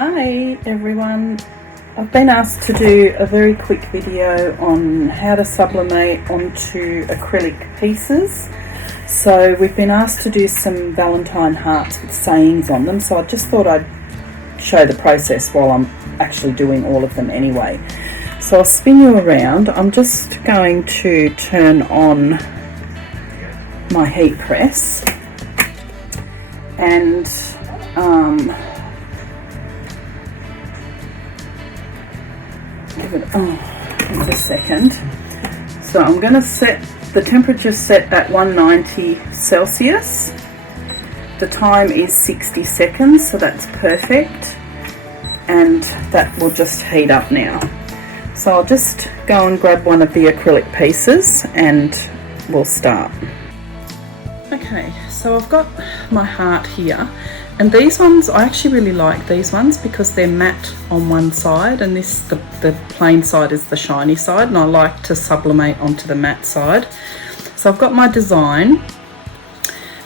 Hi everyone, I've been asked to do a very quick video on how to sublimate onto acrylic pieces. So we've been asked to do some Valentine hearts with sayings on them, so I just thought I'd show the process while I'm actually doing all of them anyway. So I'll spin you around. I'm just going to turn on my heat press and give it a second. So I'm going to set the temperature set at 190 Celsius. The time is 60 seconds, so that's perfect, and that will just heat up now. So I'll just go and grab one of the acrylic pieces and we'll start. Okay, so I've got my heart here, and these ones, I actually really like these ones because they're matte on one side, and this, the plain side is the shiny side, and I like to sublimate onto the matte side. So I've got my design,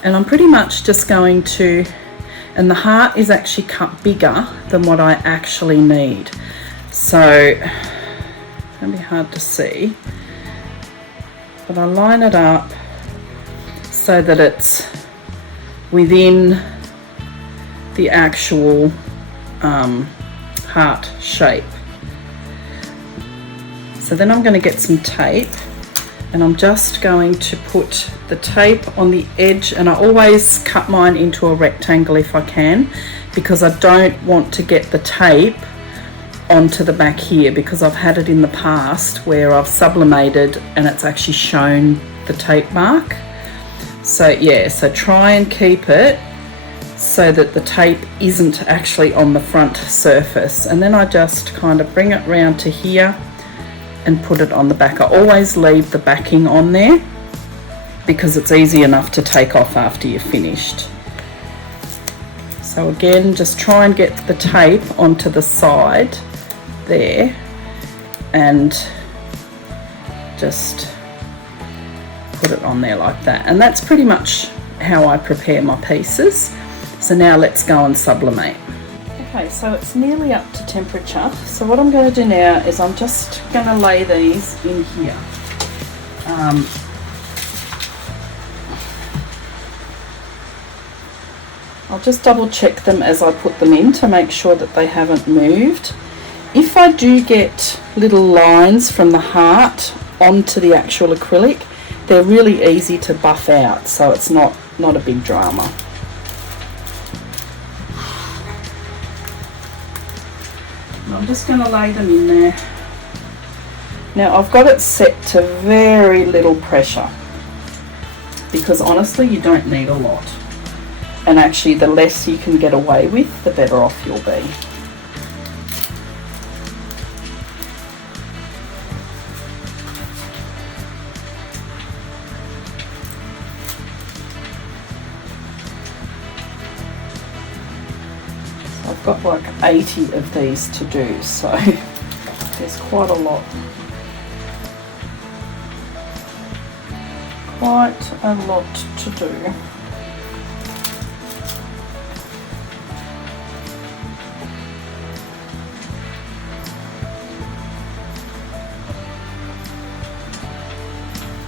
and I'm pretty much just going to, and the heart is actually cut bigger than what I actually need. So, it's going to be hard to see, but I line it up so that it's within the actual heart shape. So then I'm going to get some tape, and I'm just going to put the tape on the edge, and I always cut mine into a rectangle if I can, because I don't want to get the tape onto the back here, because I've had it in the past where I've sublimated and it's actually shown the tape mark. So yeah, so try and keep it so that the tape isn't actually on the front surface, and then I just kind of bring it round to here and put it on the back. I always leave the backing on there because it's easy enough to take off after you're finished. So again, just try and get the tape onto the side there and just put it on there like that, and that's pretty much how I prepare my pieces. So now let's go and sublimate. Okay, so it's nearly up to temperature, so what I'm going to do now is I'm just going to lay these in here. I'll just double check them as I put them in to make sure that they haven't moved. If I do get little lines from the heart onto the actual acrylic, they're really easy to buff out, so it's not a big drama. I'm just going to lay them in there. Now I've got it set to very little pressure because honestly you don't need a lot, and actually the less you can get away with, the better off you'll be. I've got like 80 of these to do, so there's quite a lot. Quite a lot to do.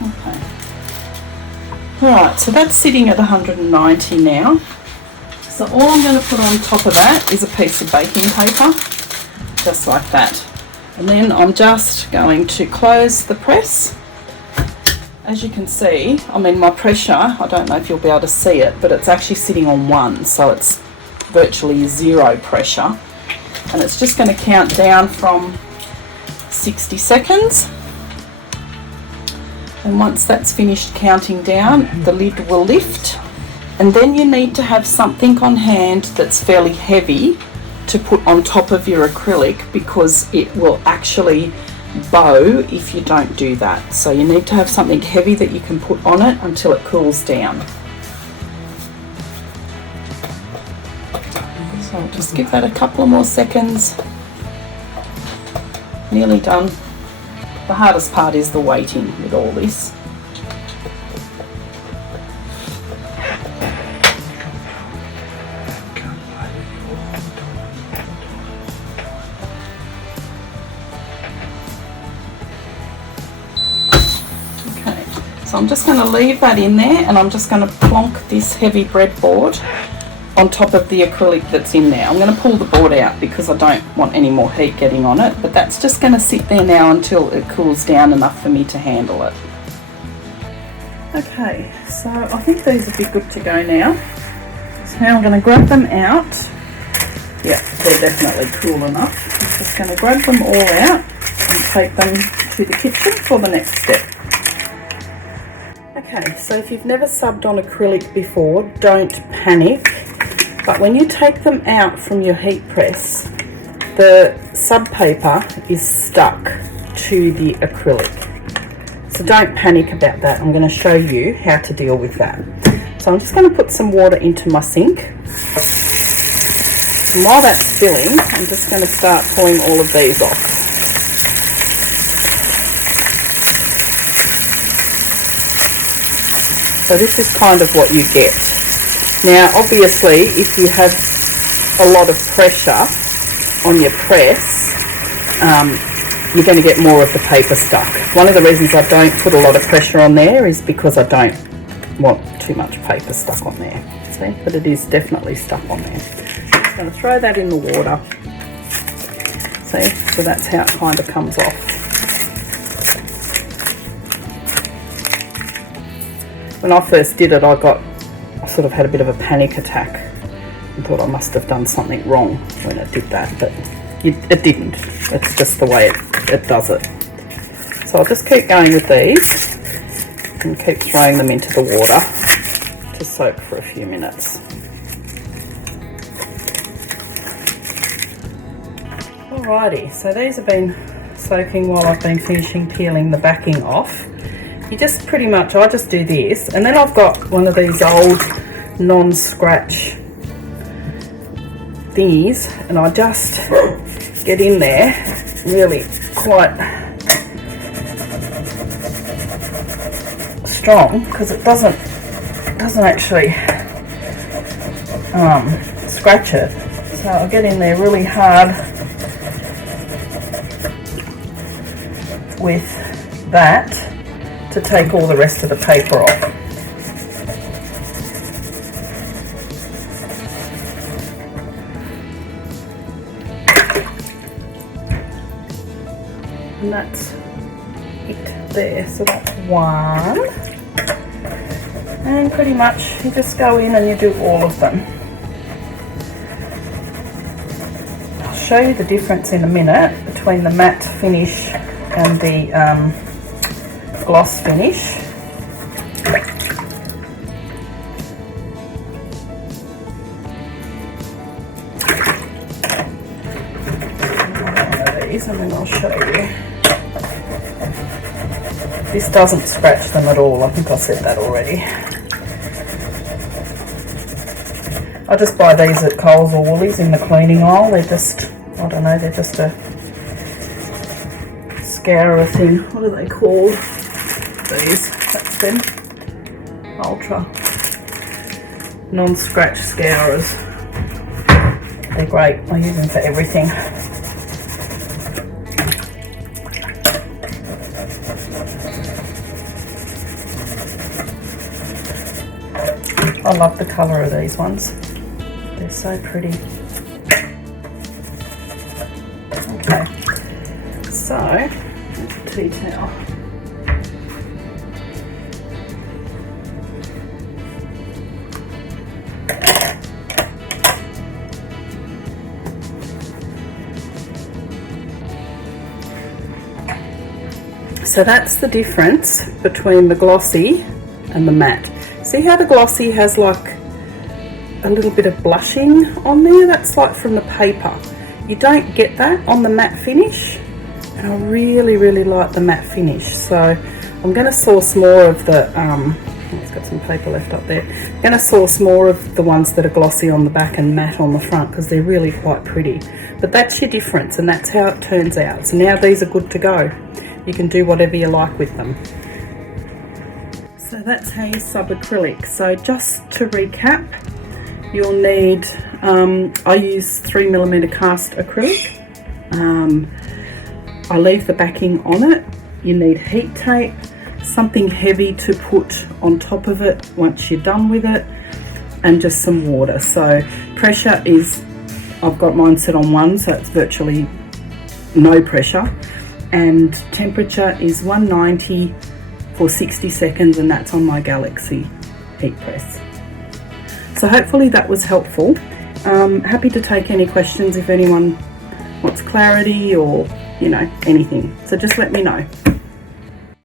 Okay. Alright, so that's sitting at 190 now. So all I'm going to put on top of that is a piece of baking paper, just like that. And then I'm just going to close the press. As you can see, I mean my pressure, I don't know if you'll be able to see it, but it's actually sitting on 1, so it's virtually 0 pressure. And it's just going to count down from 60 seconds. And once that's finished counting down, the lid will lift. And then you need to have something on hand that's fairly heavy to put on top of your acrylic, because it will actually bow if you don't do that. So you need to have something heavy that you can put on it until it cools down. So I'll just give that a couple of more seconds. Nearly done. The hardest part is the waiting with all this. So I'm just going to leave that in there, and I'm just going to plonk this heavy breadboard on top of the acrylic that's in there. I'm going to pull the board out because I don't want any more heat getting on it, but that's just going to sit there now until it cools down enough for me to handle it. Okay, so I think these would be good to go now. So now I'm going to grab them out. Yeah, they're definitely cool enough. I'm just going to grab them all out and take them to the kitchen for the next step. Okay, so if you've never subbed on acrylic before, don't panic. But when you take them out from your heat press, the sub paper is stuck to the acrylic. So don't panic about that. I'm going to show you how to deal with that. So I'm just going to put some water into my sink. And while that's filling, I'm just going to start pulling all of these off. So this is kind of what you get. Now obviously if you have a lot of pressure on your press, you're going to get more of the paper stuck. One of the reasons I don't put a lot of pressure on there is because I don't want too much paper stuck on there. See, but it is definitely stuck on there. I'm just going to throw that in the water. See, so that's how it kind of comes off. When I first did it, I sort of had a bit of a panic attack and thought I must have done something wrong when it did that, but it didn't. It's just the way it does it. So I'll just keep going with these and keep throwing them into the water to soak for a few minutes. Alrighty, so these have been soaking while I've been finishing peeling the backing off. You just pretty much, I just do this, and then I've got one of these old non-scratch thingies, and I just get in there really quite strong because it doesn't actually scratch it. So I'll get in there really hard with that to take all the rest of the paper off. And that's it there. So that's one. And pretty much you just go in and you do all of them. I'll show you the difference in a minute between the matte finish and the gloss finish. One of these, and then I'll show you. This doesn't scratch them at all. I think I said that already. I just buy these at Coles or Woolies in the cleaning aisle. They're just, I don't know, they're just a scourer thing. What are they called? These, that's them. Ultra non-scratch scourers. They're great. I use them for everything. I love the colour of these ones. They're so pretty. Okay, so there's a tea towel. So that's the difference between the glossy and the matte. See how the glossy has like a little bit of blushing on there? That's like from the paper. You don't get that on the matte finish, and I really, really like the matte finish. So I'm going to source more of the, it's got some paper left up there. I'm going to source more of the ones that are glossy on the back and matte on the front because they're really quite pretty. But that's your difference, and that's how it turns out. So now these are good to go. You can do whatever you like with them. So that's how you sub acrylic. So just to recap, you'll need, I use 3mm cast acrylic. I leave the backing on it. You need heat tape, something heavy to put on top of it once you're done with it, and just some water. So pressure is, I've got mine set on 1, so it's virtually no pressure, and temperature is 190 for 60 seconds, and that's on my Galaxy heat press. So hopefully that was helpful. Happy to take any questions if anyone wants clarity or, you know, anything. So just let me know.